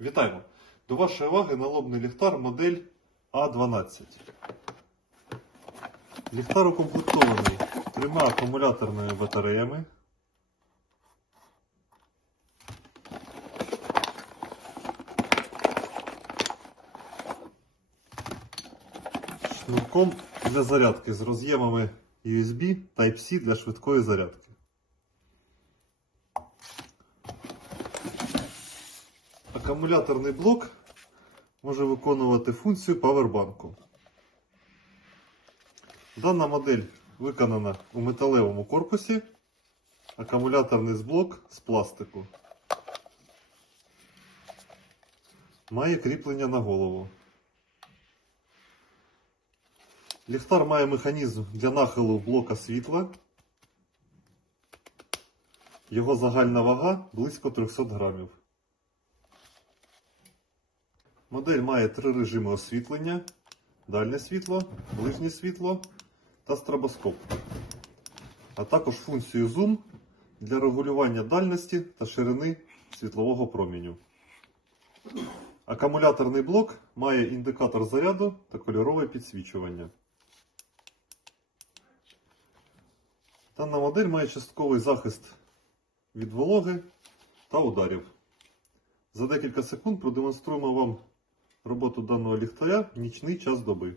Вітаємо! До вашої уваги налобний ліхтар модель А12. Ліхтар укомплектований трьома акумуляторними батареями. Шнурком для зарядки з роз'ємами USB Type-C для швидкої зарядки. Акумуляторний блок може виконувати функцію павербанку. Дана модель виконана у металевому корпусі. Акумуляторний блок з пластику. Має кріплення на голову. Ліхтар має механізм для нахилу блока світла. Його загальна вага близько 300 грамів. Модель має три режими освітлення: дальнє світло, ближнє світло та стробоскоп, а також функцію зум для регулювання дальності та ширини світлового проміню. Акумуляторний блок має індикатор заряду та кольорове підсвічування. Дана модель має частковий захист від вологи та ударів. За декілька секунд продемонструємо вам роботу даного ліхтаря в нічний час доби.